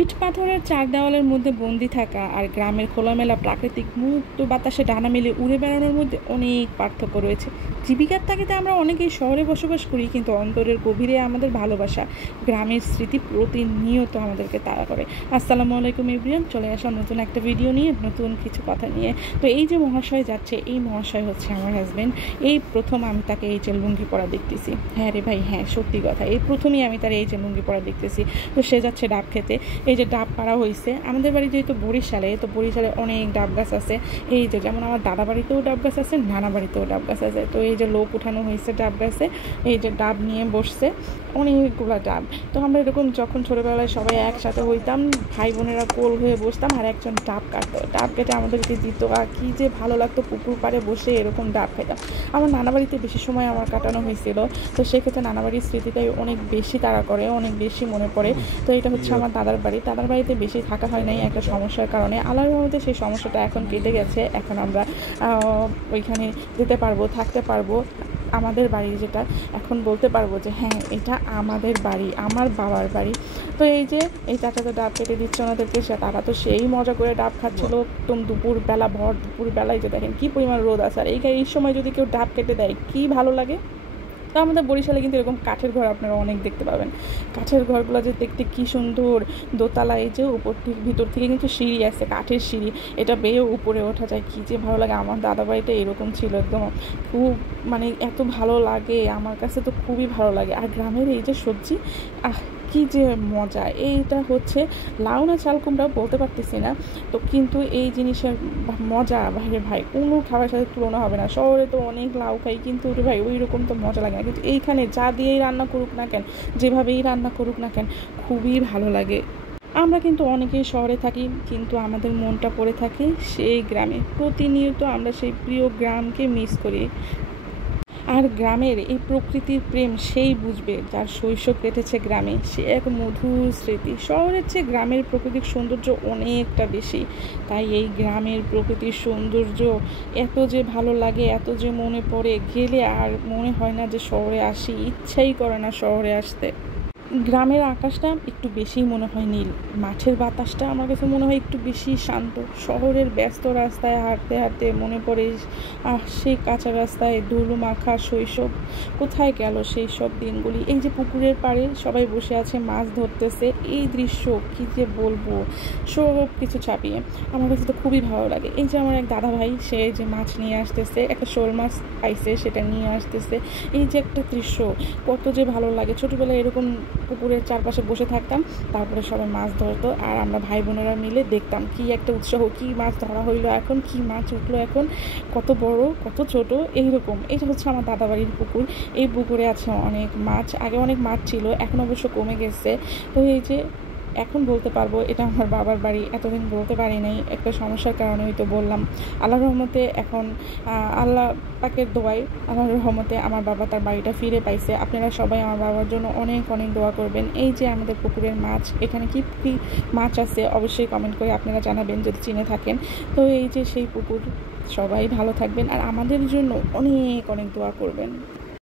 ইট পাথরের চার দেওয়ালের মধ্যে বন্দি থাকা আর গ্রামের খোলামেলা প্রাকৃতিক মুক্ত বাতাসে ডানা মেলে উড়ে বেড়ানোর মধ্যে অনেক পার্থক্য রয়েছে। জীবিকার তাগিদে আমরা অনেকেই শহরে বসবাস করি, কিন্তু অন্তরের গভীরে আমাদের ভালোবাসা গ্রামের স্মৃতি প্রতিনিয়ত আমাদেরকে তাড়া করে। আসসালামু আলাইকুম এভরিওয়ান, চলে আসলাম নতুন একটা ভিডিও নিয়ে, নতুন কিছু কথা নিয়ে। তো এই যে মহাশয় যাচ্ছে, এই মহাশয় হচ্ছে আমার হাজব্যান্ড। এই প্রথম আমি তাকে এই যে লুঙ্গি পরা দেখতেছি। হ্যাঁ রে ভাই, হ্যাঁ সত্যি কথা, এই প্রথমেই আমি তার এই যে লুঙ্গি পরা দেখতেছি। তো সে যাচ্ছে ডাব খেতে। এই যে ডাব পাড়া হয়েছে আমাদের বাড়ি, যেহেতু বরিশালে, তো বরিশালে অনেক ডাব গাছ আছে। এই যে যেমন আমার দাদা বাড়িতেও ডাব গাছ আছে, নানা বাড়িতেও ডাব গাছ আছে। তো এই যে লোক উঠানো হয়েছে ডাব গাছে, এই যে ডাব নিয়ে বসছে অনেকগুলো ডাব। তো আমরা এরকম যখন ছোটোবেলায় সবাই একসাথে হইতাম, ভাই বোনেরা কোল হয়ে বসতাম, আর একজন ডাব কাটতো, ডাব কেটে আমাদেরকে দিত। আর কী যে ভালো লাগতো পুকুর পাড়ে বসে এরকম ডাব খাইতাম। আমার নানা বাড়িতে বেশি সময় আমার কাটানো হয়েছিল, তো সেক্ষেত্রে নানা বাড়ির স্মৃতিটাই অনেক বেশি তাড়া করে, অনেক বেশি মনে পড়ে। তো এটা হচ্ছে আমার দাদার বাড়ি। দাদার বাড়িতে বেশি থাকা হয় নাই একটা সমস্যার কারণে। আল্লাহর রহমতে সেই সমস্যাটা এখন কেটে গেছে। এখন আমরা ওইখানে যেতে পারবো, থাকতে পারবো। আমাদের বাড়ি যেটা, এখন বলতে পারবো যে হ্যাঁ এটা আমাদের বাড়ি, আমার বাবার বাড়ি। তো এই যে এই চাচা তো ডাব কেটে দিচ্ছে ওনাদেরকে, তারা তো সেই মজা করে ডাব খাচ্ছিল একদম দুপুরবেলা, ভর দুপুরবেলায়। যে দেখেন কী পরিমাণ রোদ আছে, আর এই সময় যদি কেউ ডাব কেটে দেয় কী ভালো লাগে। তো আমাদের বরিশালে কিন্তু এরকম কাঠের ঘর আপনারা অনেক দেখতে পাবেন। কাঠের ঘরগুলো যে দেখতে কী সুন্দর, দোতলা, এই যে উপর থেকে ভিতর থেকে কিন্তু সিঁড়ি আছে, কাঠের সিঁড়ি, এটা বেয়ে উপরে ওঠা যায়, কী যে ভালো লাগে। আমার দাদা বাড়িটা এরকম ছিল, একদম খুব মানে এত ভালো লাগে, আমার কাছে তো খুবই ভালো লাগে। আর গ্রামের এই যে সবজি, কী যে মজা। এইটা হচ্ছে লাউ না চাল কুমড়া বলতে পারতেছি না, তো কিন্তু এই জিনিসের মজা ভাইরে ভাই কোনো খাবারের সাথে তুলনা হবে না। শহরে তো অনেক লাউ খাই, কিন্তু ওরে ভাই ওই রকম তো মজা লাগে না। কিন্তু এইখানে যা দিয়েই রান্না করুক না কেন, যেভাবেই রান্না করুক না কেন, খুবই ভালো লাগে। আমরা কিন্তু অনেকেই শহরে থাকি, কিন্তু আমাদের মনটা পড়ে থাকে সেই গ্রামে। প্রতিনিয়ত আমরা সেই প্রিয় গ্রামকে মিস করি। আর গ্রামের এই প্রকৃতির প্রেম সেই বুঝবে যার শৈশব কেটেছে গ্রামে, সে এক মধুর স্মৃতি। শহরের চেয়ে গ্রামের প্রাকৃতিক সৌন্দর্য অনেকটা বেশি, তাই এই গ্রামের প্রকৃতির সৌন্দর্য এত যে ভালো লাগে, এত যে মনে পড়ে, গেলে আর মনে হয় না যে শহরে আসি, ইচ্ছাই করে না শহরে আসতে। গ্রামের আকাশটা একটু বেশিই মনে হয় নীল, মাঠের বাতাসটা আমার কাছে মনে হয় একটু বেশি শান্ত। শহরের ব্যস্ত রাস্তায় হাঁটতে হাঁটতে মনে পড়ে সেই কাঁচা রাস্তায় ধুলো মাখা শৈশব, কোথায় গেল সেই সব দিনগুলি। এই যে পুকুরের পাড়ে সবাই বসে আছে, মাছ ধরতেছে, এই দৃশ্য কী যে বলবো, সব কিছু ছাপিয়ে আমার কাছে তো খুবই ভালো লাগে। এই যে আমার এক দাদা ভাই, সে যে মাছ নিয়ে আসতেছে, একটা শোল মাছ পাইছে, সেটা নিয়ে আসতেছে। এই যে একটা দৃশ্য কত যে ভালো লাগে। ছোটোবেলায় এরকম পুকুরের চারপাশে বসে থাকতাম, তারপরে সবাই মাছ ধরতো, আর আমরা ভাই বোনেরা মিলে দেখতাম কি একটা উৎসাহ, কি মাছ ধরা হইলো এখন, কি মাছ উঠলো এখন, কত বড় কত ছোট, এইরকম। এটা হচ্ছে আমার দাদাবাড়ির পুকুর। এই পুকুরে আছে অনেক মাছ, আগে অনেক মাছ ছিল, এখন অবশ্য কমে গেছে। তো এই যে এখন বলতে পারবো এটা আমার বাবার বাড়ি, এতদিন বলতে পারি নাই, একটা সমস্যার কারণে হয়তো বললাম। আল্লাহর রহমতে এখন আল্লাহ পাকের দোয়ায়, আল্লাহর রহমতে আমার বাবা তার বাড়িটা ফিরে পাইছে। আপনারা সবাই আমার বাবার জন্য অনেক অনেক দোয়া করবেন। এই যে আমাদের পুকুরের মাছ, এখানে কি কি মাছ আছে অবশ্যই কমেন্ট করে আপনারা জানাবেন যদি চিনে থাকেন। তো এই যে সেই পুকুর, সবাই ভালো থাকবেন আর আমাদের জন্য অনেক অনেক দোয়া করবেন।